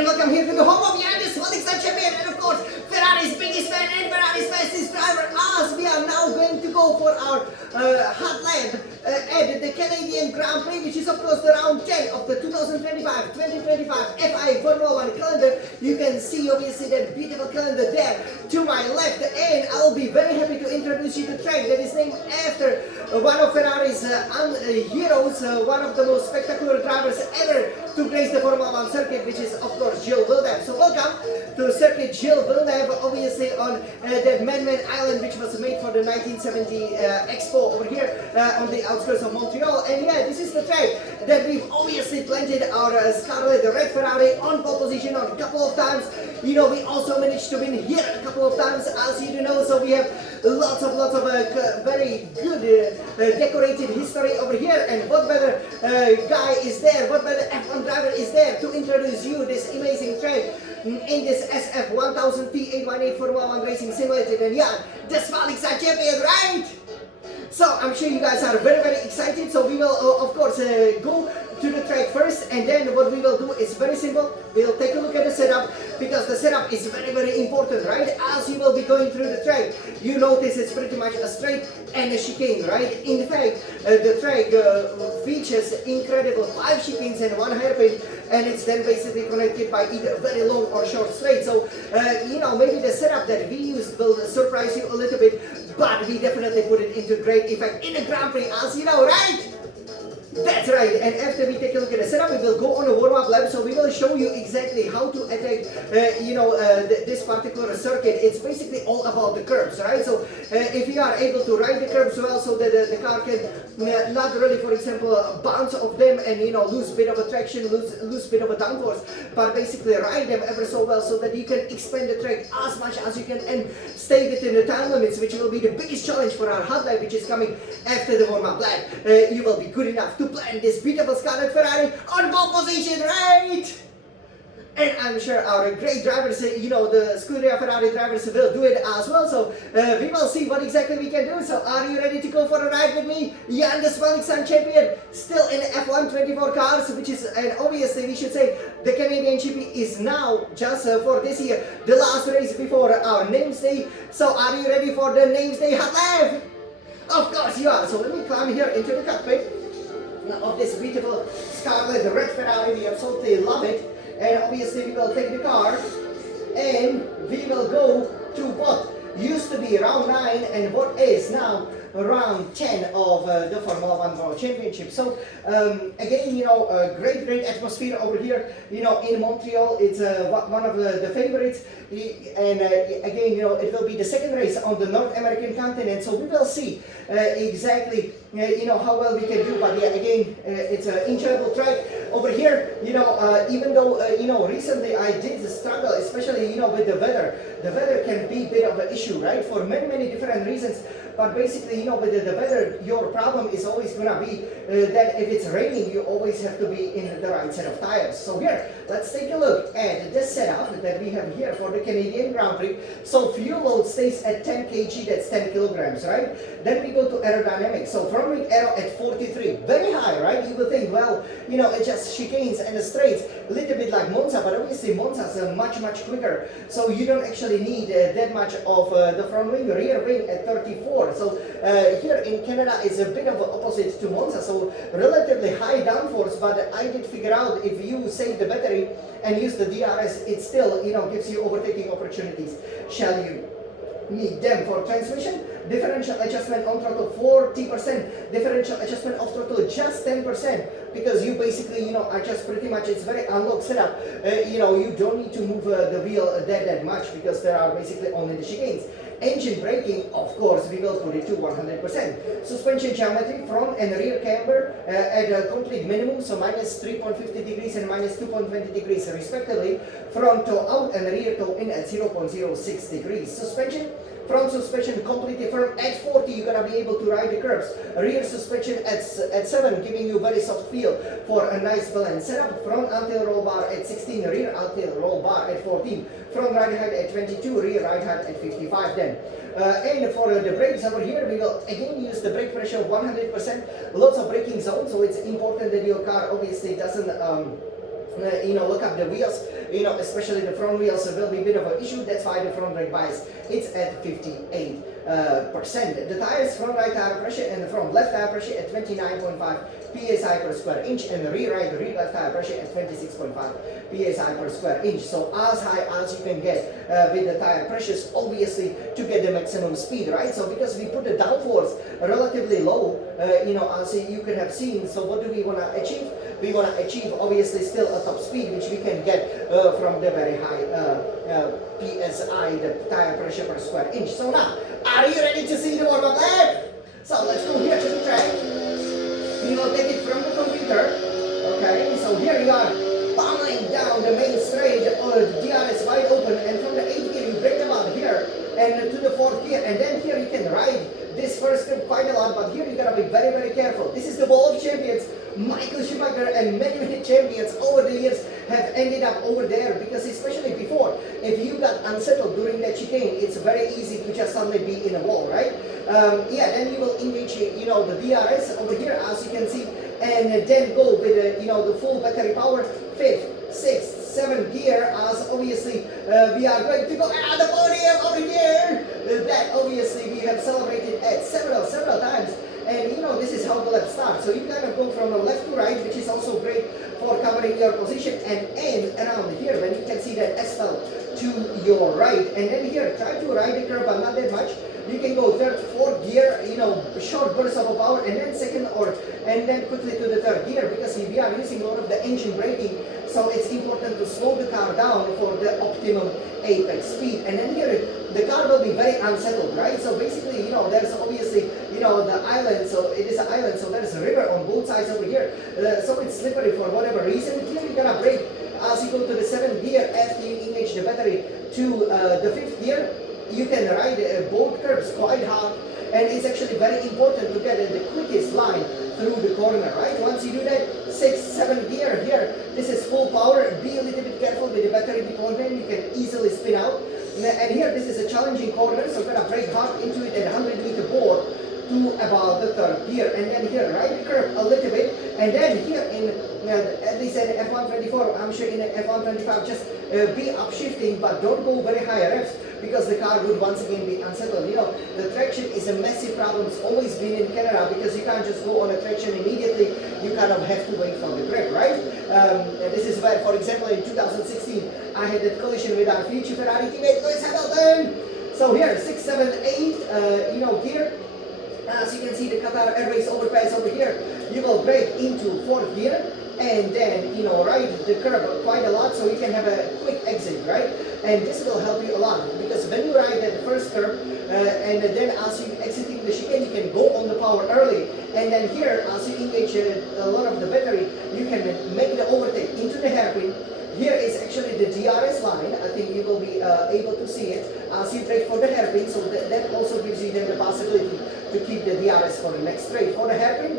and welcome here to the home of youngest world champion and of course Ferrari's biggest fan and Ferrari's fastest driver, as we are now going to go for our hot lap at the Canadian Grand Prix, which is of course the round 10 of the 2025 FIA Formula 1 calendar. You can see obviously that beautiful calendar there to my left, and I'll be very happy to introduce you to the track that is named after one of Ferrari's heroes, one of the most spectacular drivers ever to grace the Formula 1 circuit, which is of course Gilles Villeneuve. So welcome to circuit Gilles Villeneuve, obviously on that man-made island which was made for the 1970 Expo over here on the outskirts of Montreal. And yeah, this is the track that we've obviously planted our Scarlet Red Ferrari on pole position on a couple of times. You know, we also managed to win here a couple of times, as you do know, so we have lots of very good decorated history over here. And what better guy is there, what better F1 driver is there to introduce you this amazing track in this SF 1000 T818 Formula 1 Racing Simulator. And yeah, the Svalix champion, right? So I'm sure you guys are very excited. So we will of course go to the track first, and then what we will do is very simple. We'll take a look at the setup, because the setup is very important, right? As you will be going through the track, you notice it's pretty much a straight and a chicane, right? In fact, the track features incredible 5 chicanes and 1 hairpin, and it's then basically connected by either very long or short straight. So you know, maybe the setup that we used will surprise you a little bit, but we definitely put it into great effect in the Grand Prix, as you know, right? That's right. And after we take a look at the setup, we will go on a warm-up lap, so we will show you exactly how to attack this particular circuit. It's basically all about the curbs, right? So if you are able to ride the curbs well, so that the car can not really, for example, bounce off them and, you know, lose a bit of a traction, lose a bit of a downforce, but basically ride them ever so well so that you can expand the track as much as you can and stay within the time limits, which will be the biggest challenge for our hot lap, which is coming after the warm-up lap. You will be good enough to plan this beautiful Scarlet Ferrari on pole position, right? And I'm sure our great drivers, you know, the Scuderia Ferrari drivers will do it as well. So we will see what exactly we can do. So are you ready to go for a ride with me? Jan the Svalixan champion, still in F1 24 cars, which is, and obviously we should say, the Canadian GP is now just for this year the last race before our names day. So are you ready for the names day hot lap? Of course you are. So let me climb here into the cockpit of this beautiful Scarlet Red Ferrari. We absolutely love it. And obviously we will take the car and we will go to what used to be round 9 and what is now round 10 of the Formula 1 World Championship. So again, you know, great atmosphere over here, you know, in Montreal. It's one of the favorites, and again, you know, it will be the second race on the North American continent, so we will see exactly you know, how well we can do. But yeah, again, it's an enjoyable track over here. You know, even though you know, recently I did struggle, especially, you know, with the weather. The weather can be a bit of an issue, right, for many different reasons. But basically, you know, with the weather, your problem is always gonna be that if it's raining, you always have to be in the right set of tires. So here, let's take a look at the setup that we have here for the Canadian Grand Prix. So fuel load stays at 10 kg, that's 10 kilograms, right? Then we go to aerodynamics. So front wing aero at 43, very high, right? You will think, well, you know, it just chicanes and the straights, a little bit like Monza, but obviously Monza's much quicker. So you don't actually need that much of the front wing. Rear wing at 34. So here in Canada is a bit of an opposite to Monza, so relatively high downforce, but I did figure out if you save the battery and use the DRS, it still, you know, gives you overtaking opportunities. Shall you need them? For transmission, differential adjustment on throttle 40%, differential adjustment of throttle just 10%, because you basically, you know, are just pretty much, it's very unlocked setup. You know, you don't need to move the wheel that much, because there are basically only the chicanes. Engine braking, of course, we will put it to 100%. Suspension geometry, front and rear camber at a complete minimum, so minus 3.50 degrees and minus 2.20 degrees respectively. Front toe out and rear toe in at 0.06 degrees. Suspension, front suspension completely firm at 40, you're gonna be able to ride the curves. Rear suspension at 7, giving you very soft feel for a nice balance setup. Front anti roll bar at 16, rear anti roll bar at 14. Front ride height at 22, rear ride height at 55 then. And for the brakes over here, we will again use the brake pressure 100%. Lots of braking zone, so it's important that your car obviously doesn't look up the wheels, especially the front wheels will be a bit of an issue. That's why the front brake bias it's at 58%. The tires, front right tire pressure and the front left tire pressure at 29.5 psi per square inch, and the rear right, the rear left tire pressure at 26.5 psi per square inch. So as high as you can get with the tire pressures, obviously to get the maximum speed, right? So because we put the downforce relatively low, as you could have seen. So what do we want to achieve? We want to achieve obviously still a top speed, which we can get from the very high PSI, the tire pressure per square inch. So now, are you ready to see the warm-up lap? So let's go here to the track. We will take it from the computer. Okay, so here you are, pummeling down the main straight, the DRS wide open, and from the 8th gear you brake them out here and to the 4th gear, and then here you can ride this first curve quite a lot, but here you gotta be very, very careful. This is the Wall of Champions. Michael Schumacher and many champions over the years have ended up over there, because especially before, if you got unsettled during that chicane, it's very easy to just suddenly be in a wall, right? Then you will engage, the DRS over here, as you can see, and then go with the full battery power, 5th, 6th, 7th gear, as obviously we are going to go at the podium over here. That obviously we have celebrated at several times. And this is how the lap starts. So you kind of go from left to right, which is also great for covering your position, and end around here when you can see that Estelle to your right. And then here, try to ride the curve, but not that much. You can go 3rd, 4th gear, short bursts of power, and then 2nd, and then quickly to the 3rd gear, because we are using a lot of the engine braking. So it's important to slow the car down for the optimum apex speed. And then here, the car will be very unsettled, right? So basically, there's obviously, the island, so it is an island, so there's a river on both sides over here. So it's slippery for whatever reason. Here you're gonna brake as you go to the 7th gear after you engage the battery to the 5th gear. You can ride both curves quite hard, and it's actually very important to get the quickest line through the corner, right? Once you do that, 6th, 7th gear here, this is full power. Be a little bit careful with the battery deployment, you can easily spin out. And here, this is a challenging corner, so we're gonna brake hard into it at 100-meter board to about the 3rd gear, and then here, ride the curve a little bit, and then here in, at least in F124, I'm sure in F125, just be upshifting, but don't go very high revs, because the car would once again be unsettled. The traction is a massive problem. It's always been in Canada, because you can't just go on a traction immediately. You kind of have to wait for the grip, right? This is where, for example, in 2016, I had that collision with our future Ferrari teammate, Lewis Hamilton. So here, 6, 7, 8, gear. As you can see, the Qatar Airways overpass over here. You will brake into 4th gear, and then ride the curve quite a lot, so you can have a quick exit, right? And this will help you a lot, because when you ride that first curve, and then as you exiting the chicane, you can go on the power early, and then here, as you engage a lot of the battery, you can make the overtake into the hairpin. Here is actually the DRS line. I think you will be able to see it as you brake for the hairpin, so that also gives you then the possibility to keep the DRS for the next straight. For the hairpin,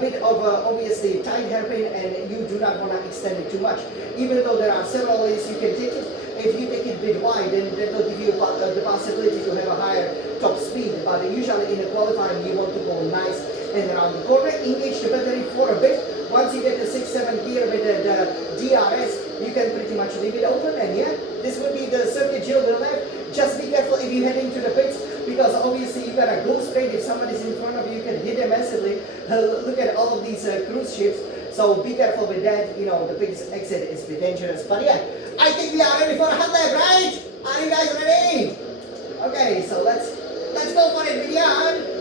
bit of obviously tight hairpin, and you do not want to extend it too much. Even though there are several ways you can take it, if you take it a bit wide, then that will give you the possibility to have a higher top speed. But usually in the qualifying, you want to go nice and around the corner. Engage the battery for a bit. Once you get the 6, 7 gear with the DRS, you can pretty much leave it open, and this will be the circuit Jill will have. Just be careful if you head into the pits, because obviously you gotta go straight. If somebody's in front of you, you can hit them massively. Look at all of these cruise ships, so be careful with that. The pits exit is a bit dangerous, but I think we are ready for a hot lap, right? Are you guys ready? Okay, so let's go for it, Vivian.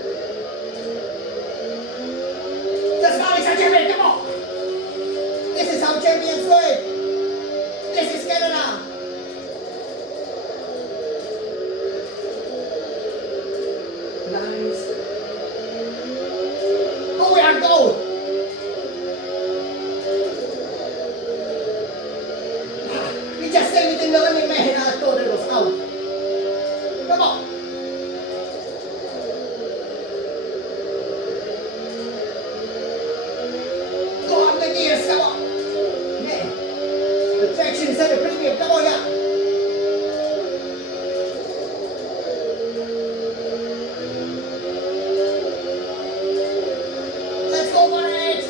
Let's go, it's a champion, come on! This is how champions do it! This is Canada! Nice. Oh, we are gold! We just stay within the limit, man. I thought it was out. Come on! Go up the gears, come on! Man, the traction is at a premium, come on, Let's go for it!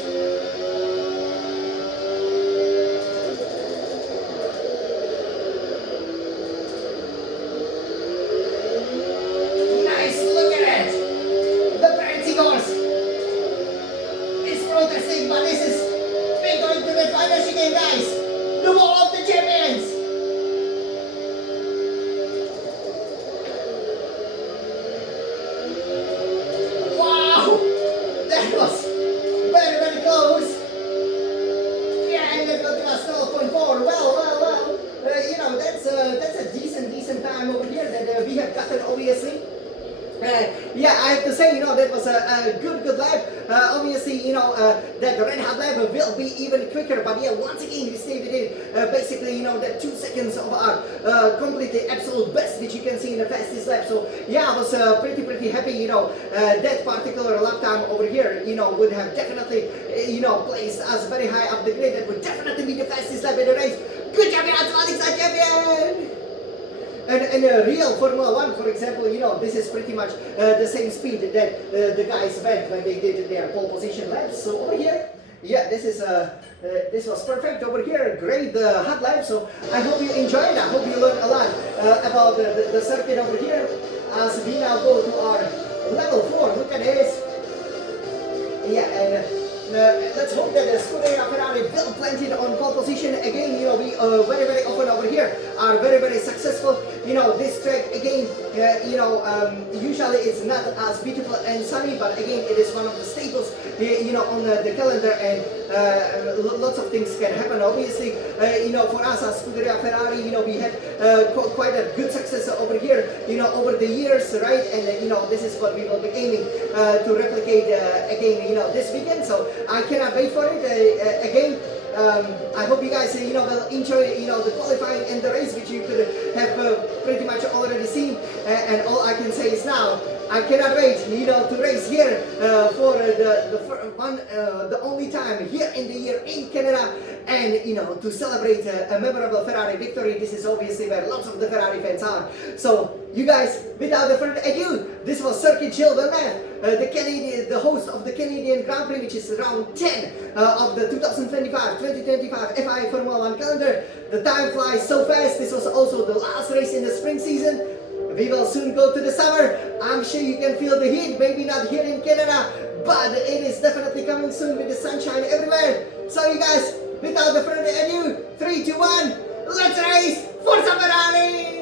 the wall of the champions. Wow, that was very, very close. Yeah, and that got to us 12.4. Well. You know, that's a decent time over here that we have gotten, obviously. Yeah, I have to say, you know, that was a good lap. Obviously, you know, that red hot lap will be even quicker, but yeah, once again, we stayed within basically, you know, that 2 seconds of our completely absolute best, which you can see in the fastest lap. So yeah, I was pretty happy, you know, that particular lap time over here, you know, would have definitely, you know, placed us very high up the grid. That would definitely be the fastest lap in the race. Good job, Alex, champion! And a real Formula 1, for example, you know, this is pretty much the same speed that the guys went when they did their pole position laps. So over here, yeah, this was perfect over here. Great hot lap. So I hope you enjoyed it. I hope you learned a lot about the circuit over here. As we now go to our level 4. Look at this. Yeah, and let's hope that the Scuderia Ferrari will plant it on pole position again. You know, we very often over here are very successful. You know, this track again, you know, usually it's not as beautiful and sunny, but again, it is one of the staples, you know, on the calendar, and lots of things can happen. Obviously, you know, for us as Scuderia Ferrari, you know, we had quite a good success over here, you know, over the years, right? And you know, this is what we will be aiming to replicate again, you know, this weekend. So I cannot wait for it again. I hope you guys, you know, will enjoy, you know, the qualifying and the race, which you could have pretty much already seen. And all I can say is now, I cannot wait, you know, to race here for the only time here in the year in Canada, and you know, to celebrate a memorable Ferrari victory. This is obviously where lots of the Ferrari fans are. So you guys, without further ado, this was Circuit Gilles Villeneuve, the host of the Canadian Grand Prix, which is round 10 of the 2025 FIA Formula 1 calendar. The time flies so fast. This was also the last race in the spring season. We will soon go to the summer. I'm sure you can feel the heat, maybe not here in Canada, but it is definitely coming soon with the sunshine everywhere. So you guys, without further ado, 3, 2, 1, let's race! Forza Ferrari!